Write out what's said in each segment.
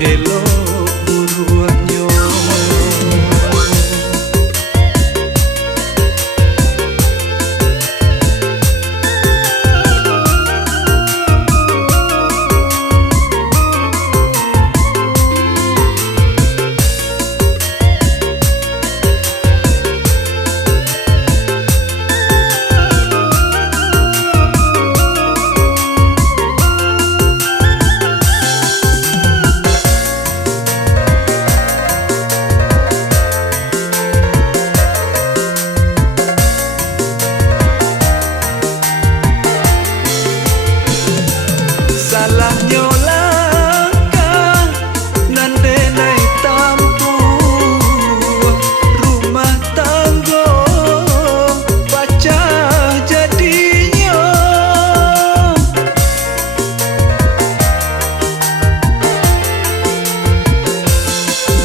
elok buruannya. Salahnya langkah nan denai tampu rumah tangga pecah jadinya.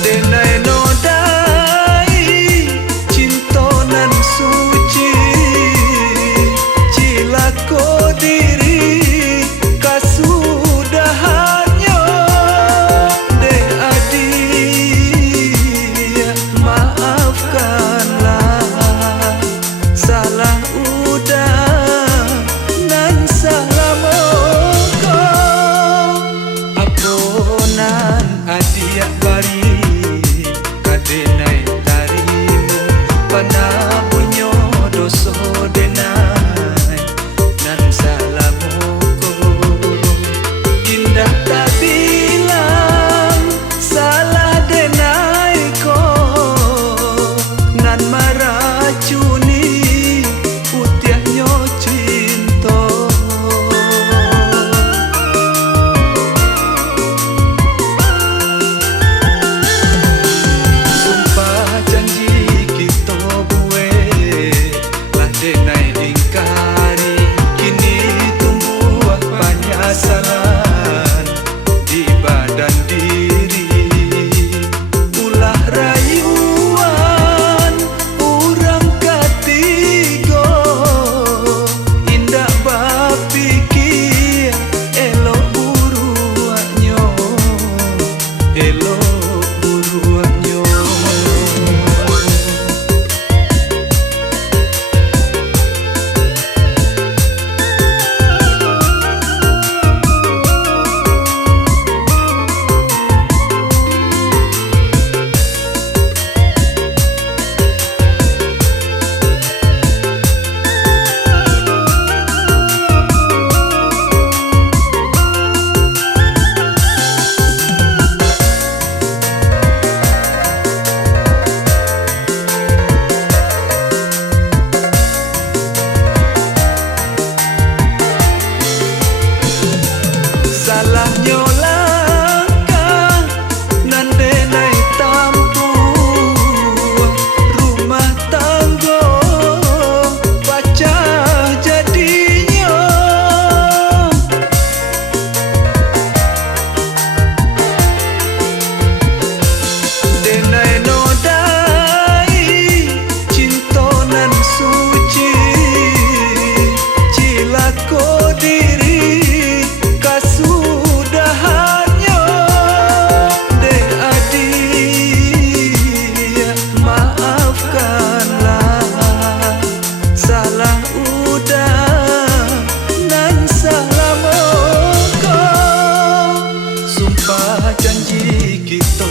Denai nodai cinta nan suci cilako diri kasudahannya. Dek adik maafkanlah, salah udah nan salah moko. Aponan adik bari kadenai tarimu panabunyo doso denai nan salah moko. Indah tak bilang salah denai ko nan meracuni putihnya cinta. Sumpah janji kita buat lah denai ingkari, kini tumbuh penyesalan di badan diri. Ulah rayuan orang ketiga, indah bapikir elok buruannya, elok buruannya. Salahnya langkah nan denai tampu rumah tangga pecah jadinya. Denai nodai cinta nan suci cilako diri kasudahannya. Dek adik maafkanlah, salah udah nan salah moko. Sumpah janji kita